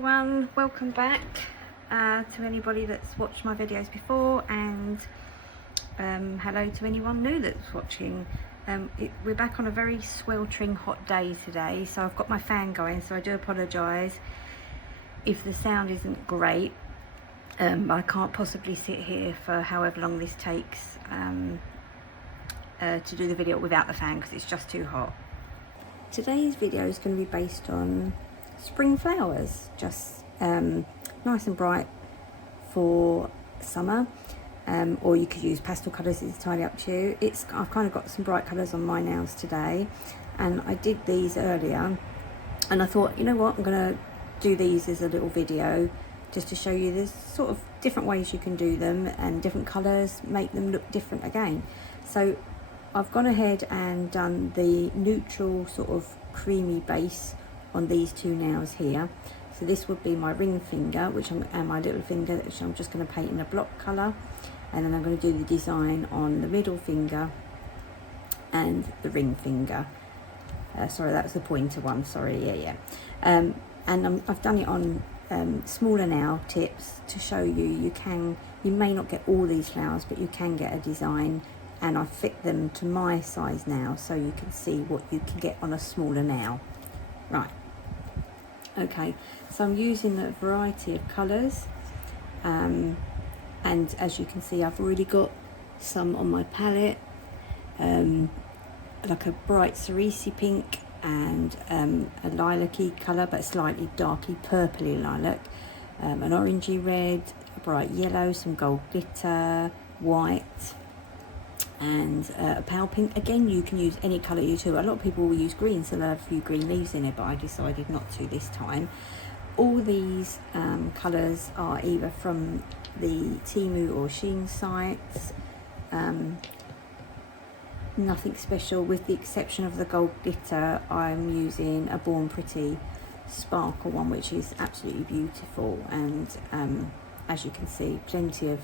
everyone, welcome back to anybody that's watched my videos before, and hello to anyone new that's watching. We're back on a very sweltering hot day today, so I've got my fan going, so I do apologise if the sound isn't great. I can't possibly sit here for however long this takes to do the video without the fan because it's just too hot. Today's video is going to be based on spring flowers, just nice and bright for summer, or you could use pastel colours. It's entirely up to you. I've kind of got some bright colours on my nails today, and I did these earlier, and I thought, you know what, I'm going to do these as a little video just to show you there's sort of different ways you can do them, and different colours make them look different again. So I've gone ahead and done the neutral sort of creamy base on these two nails here. So this would be my ring finger, and my little finger, which I'm just going to paint in a block colour, and then I'm going to do the design on the middle finger and the ring finger. Sorry, that was the pointer one, sorry, yeah. And I've done it on smaller nail tips to show you you may not get all these flowers, but you can get a design, and I fit them to my size now so you can see what you can get on a smaller nail. Right, okay, so I'm using a variety of colours, and as you can see, I've already got some on my palette, like a bright cerise pink and a lilac-y colour, but slightly darky purpley lilac, an orangey red, a bright yellow, some gold glitter, white, and a pale pink. Again, you can use any colour you do. A lot of people will use green, so they'll have a few green leaves in it, but I decided not to this time. All these colours are either from the Temu or Shein sites. Nothing special, with the exception of the gold glitter. I'm using a Born Pretty sparkle one, which is absolutely beautiful, and as you can see, plenty of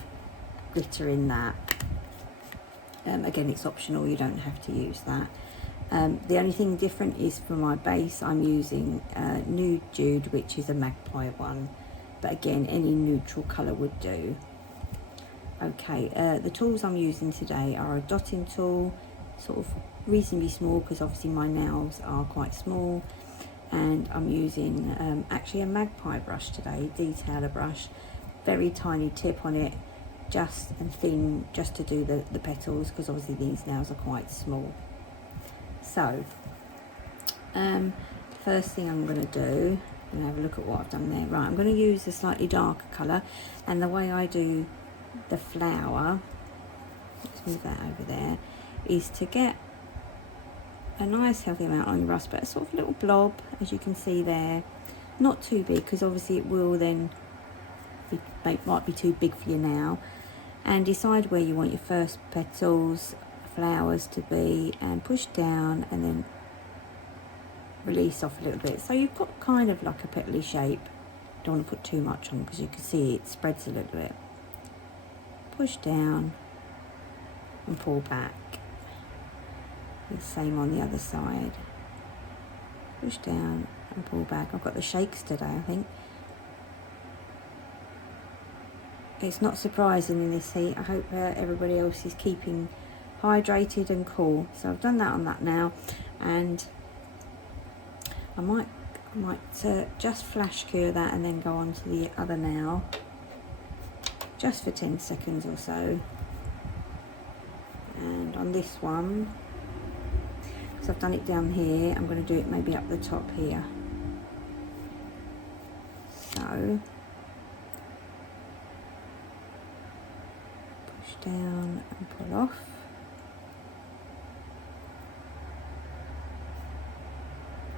glitter in that. Again, it's optional, you don't have to use that. The only thing different is for my base, I'm using Nude Jude, which is a magpie one, but again, any neutral colour would do. Okay, the tools I'm using today are a dotting tool, sort of reasonably small because obviously my nails are quite small, and I'm using actually a magpie brush today, detailer brush, very tiny tip on it, just and thin, just to do the petals, because obviously these nails are quite small. So first thing I'm going to do, I'm going to have a look at what I've done there. Right, I'm going to use a slightly darker colour, and the way I do the flower, let's move that over there, is to get a nice healthy amount on your brush, but a sort of little blob, as you can see there, not too big, because obviously it will then might be too big for you now. And decide where you want your first petals, flowers to be, and push down and then release off a little bit. So you've got kind of like a petally shape. Don't want to put too much on because you can see it spreads a little bit. Push down and pull back. The same on the other side. Push down and pull back. I've got the shakes today, I think. It's not surprising in this heat. I hope everybody else is keeping hydrated and cool. So I've done that on that now, and I might just flash cure that and then go on to the other nail, just for 10 seconds or so. And on this one, because I've done it down here, I'm going to do it maybe up the top here. So down and pull off.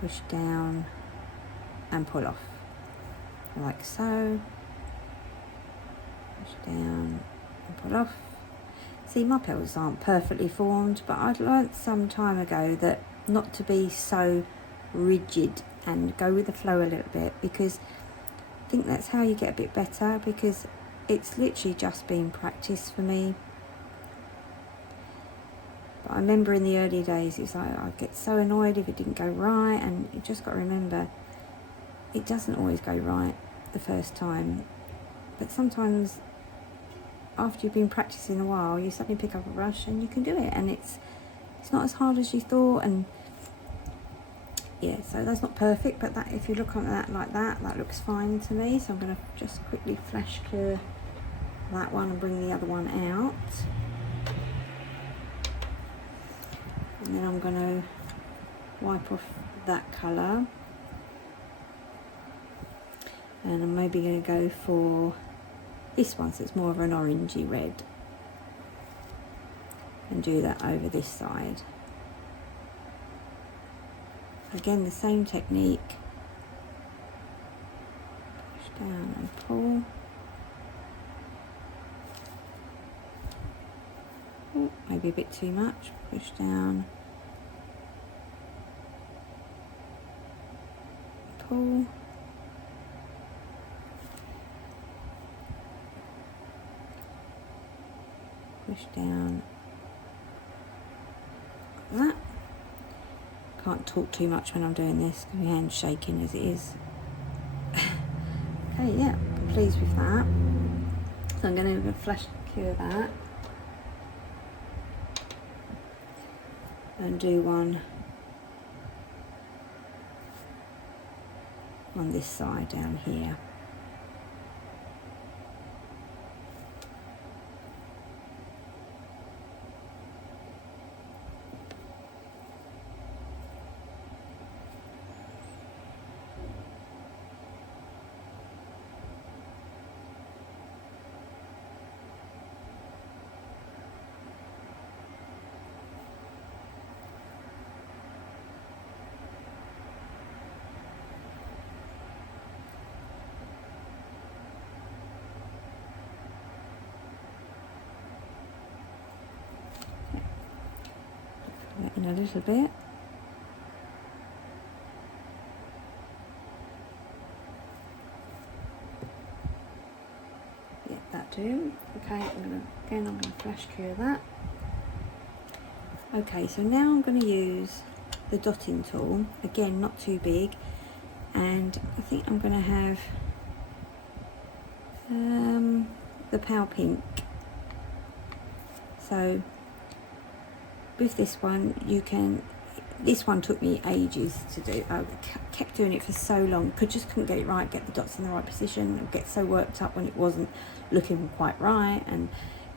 Push down and pull off, like so. Push down and pull off. See, my petals aren't perfectly formed, but I'd learnt some time ago that not to be so rigid and go with the flow a little bit, because I think that's how you get a bit better, because it's literally just been practice for me. But I remember in the early days, it's like I'd get so annoyed if it didn't go right, and you just got to remember, it doesn't always go right. the first time, but sometimes after you've been practicing a while, you suddenly pick up a brush and you can do it, and it's not as hard as you thought. And yeah, so that's not perfect, but that, if you look on that like that, that looks fine to me. So I'm going to just quickly flash clear that one and bring the other one out, and then I'm going to wipe off that colour, and I'm maybe going to go for this one, so it's more of an orangey red, and do that over this side. Again, the same technique, push down and pull. Ooh, maybe a bit too much, push down, pull. Push down, like that. Can't talk too much when I'm doing this because my hand's shaking as it is. Okay, yeah, I'm pleased with that. So I'm going to flash cure that and do one on this side down here. In a little bit. Yeah, that too. Okay, I'm gonna flash cure that. Okay, so now I'm going to use the dotting tool, again not too big, and I think I'm going to have the Pale Pink. So with this one, this one took me ages to do. I kept doing it for so long, couldn't get it right, get the dots in the right position, and get so worked up when it wasn't looking quite right, and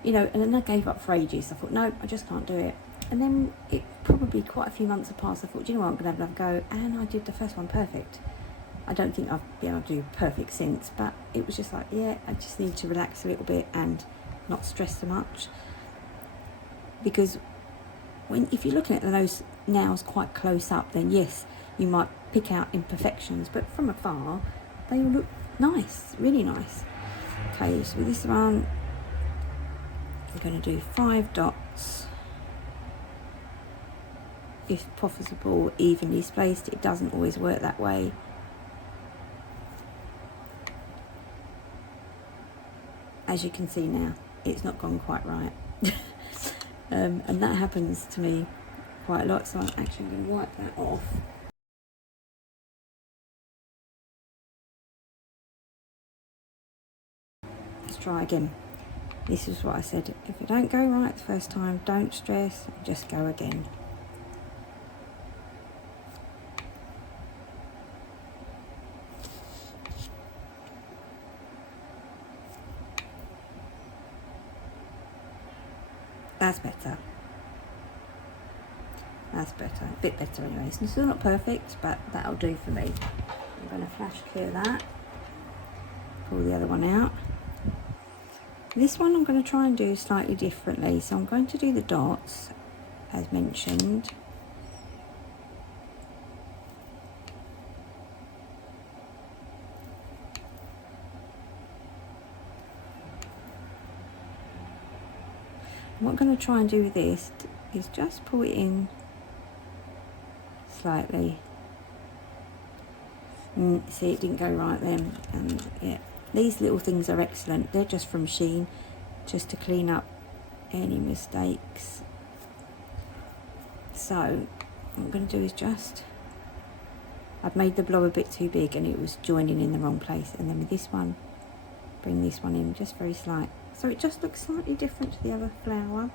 you know, and then I gave up for ages. I thought, no, I just can't do it. And then it probably quite a few months had passed. I thought, do you know what, I'm gonna have another go, and I did the first one perfect. I don't think I've been able to do perfect since, but it was just like, yeah, I just need to relax a little bit and not stress so much, because if you're looking at the nails quite close up, then yes, you might pick out imperfections, but from afar they all look nice, really nice. Okay, so with this one I'm going to do 5 dots, if possible evenly spaced. It doesn't always work that way. As you can see now, it's not gone quite right. And that happens to me quite a lot, so I'm actually going to wipe that off. Let's try again. This is what I said, if you don't go right the first time, don't stress, just go again. That's better. That's better, a bit better anyway. It's still not perfect, but that'll do for me. I'm going to flash clear that, pull the other one out. This one I'm going to try and do slightly differently, so I'm going to do the dots as mentioned. What I'm going to try and do with this is just pull it in slightly. See, it didn't go right then, and yeah, these little things are excellent. They're just from Shein, just to clean up any mistakes. So what I'm going to do is just I've made the blob a bit too big and it was joining in the wrong place. And then with this one, bring this one in just very slight. So it just looks slightly different to the other flower.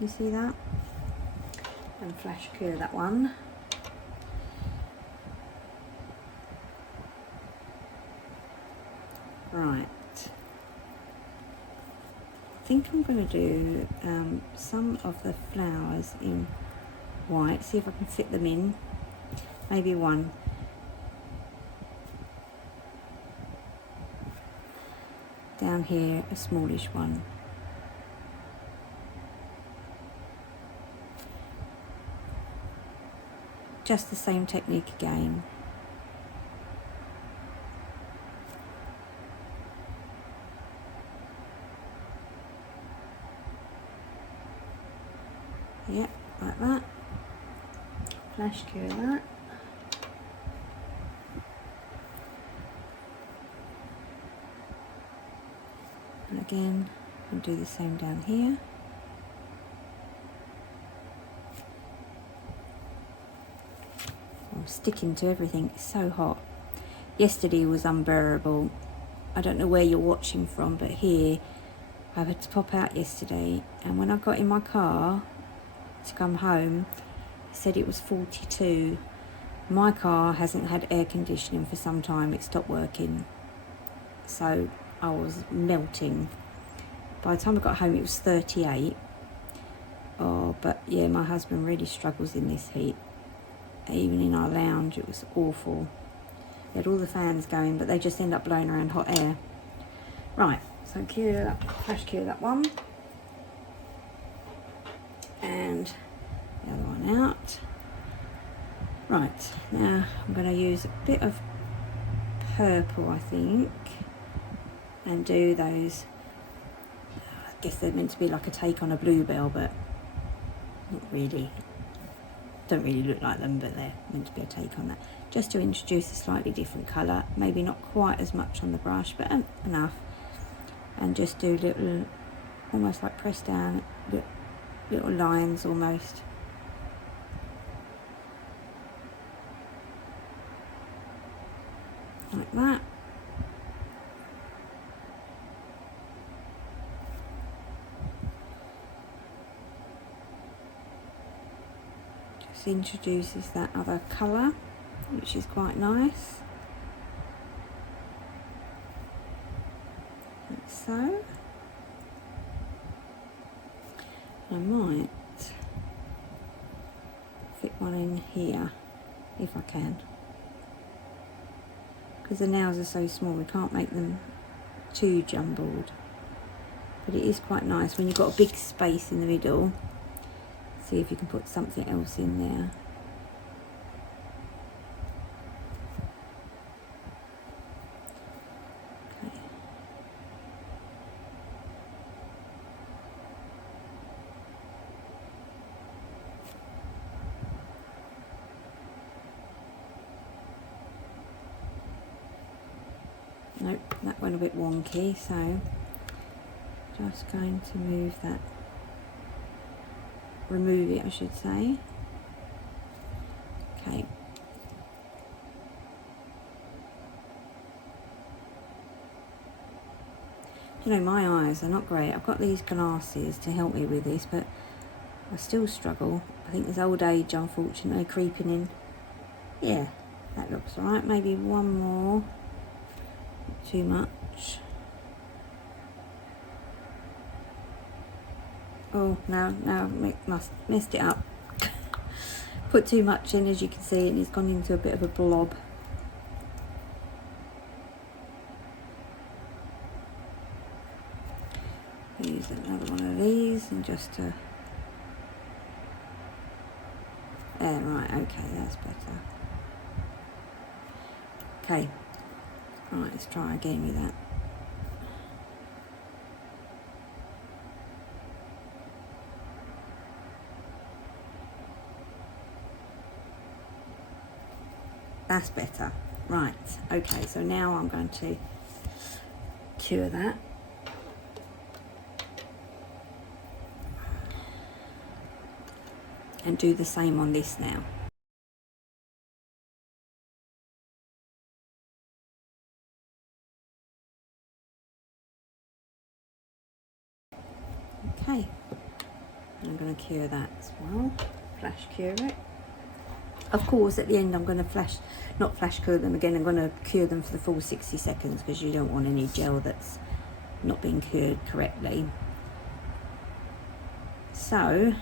You see that? And flash cure that one. Right. I think I'm going to do some of the flowers in white. See if I can fit them in. Maybe one. Down here, a smallish one. Just the same technique again. Yep, like that. Flash cure that. And again, I'll do the same down here. I'm sticking to everything, it's so hot. Yesterday was unbearable. I don't know where you're watching from, but here, I had to pop out yesterday, and when I got in my car to come home, it said it was 42. My car hasn't had air conditioning for some time, it stopped working. So I was melting. By the time I got home it was 38. Oh, but yeah, my husband really struggles in this heat. Even in our lounge it was awful. We had all the fans going, but they just end up blowing around hot air. Right, so cure that, flash cure that one. And the other one out. Right, now I'm going to use a bit of purple, I think, and do those. I guess they're meant to be like a take on a bluebell, but not really. Don't really look like them, but they're meant to be a take on that. Just to introduce a slightly different colour, maybe not quite as much on the brush, but enough. And just do little, almost like press down, little lines almost. Like that. Just introduces that other colour, which is quite nice. Like so. I might fit one in here if I can, because the nails are so small we can't make them too jumbled, but it is quite nice when you've got a big space in the middle. See if you can put something else in there. Okay. Nope, that went a bit wonky, so just going to move that, remove it I should say. Okay. You know, my eyes are not great. I've got these glasses to help me with this, but I still struggle. I think there's old age unfortunately creeping in. Yeah, that looks alright. Maybe one more. Not too much. Oh, now messed it up. Put too much in, as you can see, and it's gone into a bit of a blob. Use another one of these and just right, okay, that's better. Okay, right, let's try again with that. That's better. Right, okay, so now I'm going to cure that. And do the same on this now. I'm going to cure that as well, flash cure it. Of course, at the end I'm going to not flash cure them again, I'm going to cure them for the full 60 seconds because you don't want any gel that's not being cured correctly. So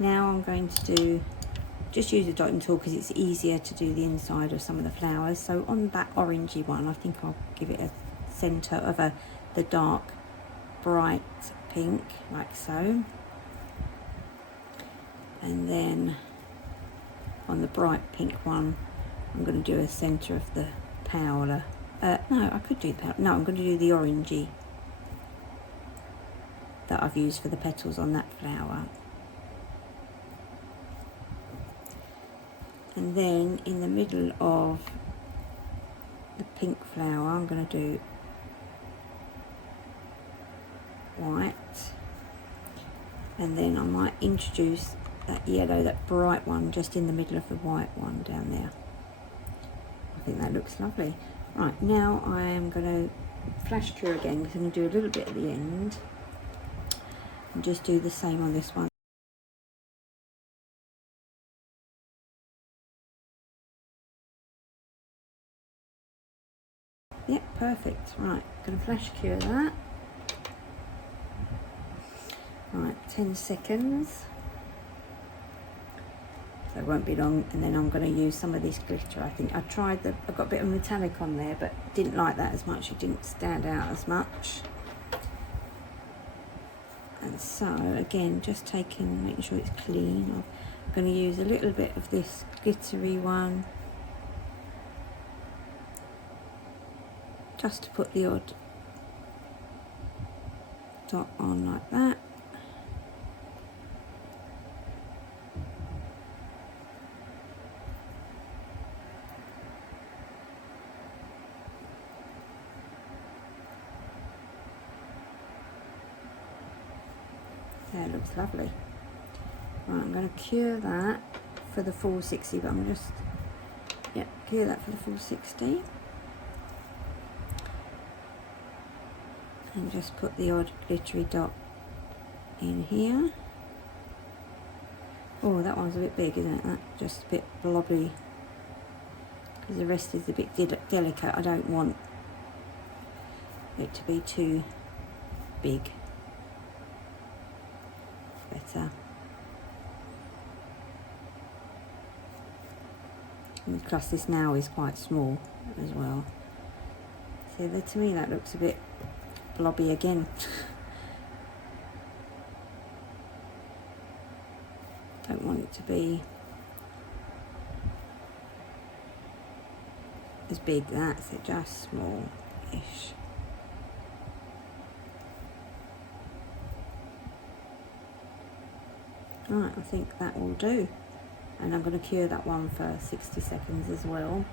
now I'm going to just use a dotting tool because it's easier to do the inside of some of the flowers. So on that orangey one, I think I'll give it a centre of the dark bright pink, like so. And then on the bright pink one, I'm going to do a centre of the paler. No, I could do the paler. No, I'm going to do the orangey that I've used for the petals on that flower. And then in the middle of the pink flower, I'm going to do white. And then I might introduce that yellow, that bright one, just in the middle of the white one down there. I think that looks lovely. Right, now I am going to flash cure again because I'm going to do a little bit at the end. And just do the same on this one. Yep, perfect. Right, going to flash cure that. Right, 10 seconds. So it won't be long, and then I'm going to use some of this glitter. I think I got a bit of metallic on there, but didn't like that as much. It didn't stand out as much. And so again, just making sure it's clean. I'm going to use a little bit of this glittery one, just to put the odd dot on like that. That looks lovely. Right, I'm going to cure that for the full 60, but I'm just, cure that for the full 60. And just put the odd glittery dot in here. Oh, that one's a bit big, isn't it? That's just a bit blobby. Because the rest is a bit delicate. I don't want it to be too big. Better. And plus this now is quite small as well. So to me that looks a bit blobby again. Don't want it to be as big, that's it, just small-ish. Right, I think that will do. And I'm going to cure that one for 60 seconds as well.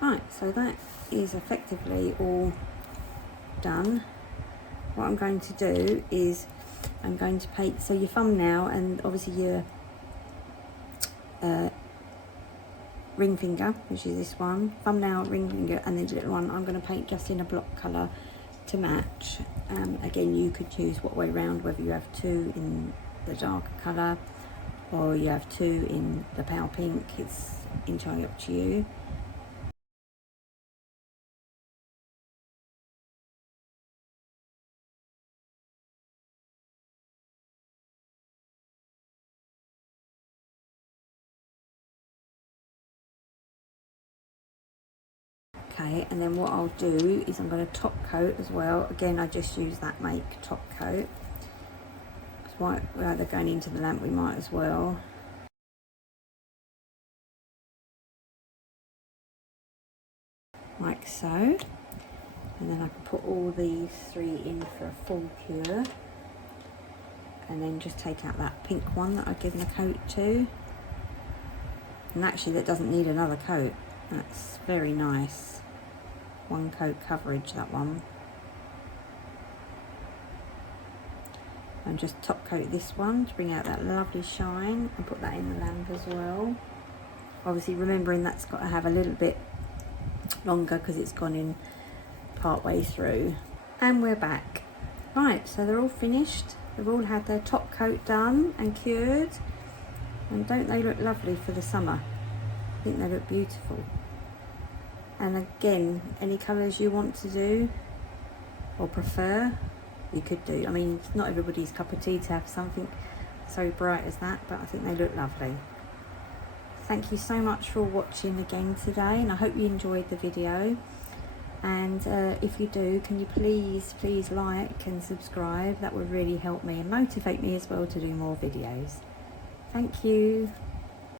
Right, so that is effectively all done. What I'm going to do is I'm going to paint, so your thumbnail and obviously your ring finger, which is this one, thumbnail, ring finger, and then the little one, I'm going to paint just in a block colour to match. Again, you could choose what way round, whether you have two in the darker colour or you have two in the pale pink. It's entirely up to you. Okay, and then what I'll do is I'm going to top coat as well. Again, I just use that Make top coat. While they're going into the lamp, we might as well. Like so. And then I can put all these three in for a full cure. And then just take out that pink one that I've given a coat to. And actually that doesn't need another coat. That's very nice. One coat coverage, that one. And just top coat this one to bring out that lovely shine and put that in the lamp as well. Obviously remembering that's got to have a little bit longer because it's gone in part way through. And we're back. Right, so they're all finished. They've all had their top coat done and cured. And don't they look lovely for the summer? I think they look beautiful. And again, any colours you want to do or prefer, you could do. I mean, it's not everybody's cup of tea to have something so bright as that, but I think they look lovely. Thank you so much for watching again today, and I hope you enjoyed the video. And if you do, can you please like and subscribe? That would really help me and motivate me as well to do more videos. Thank you.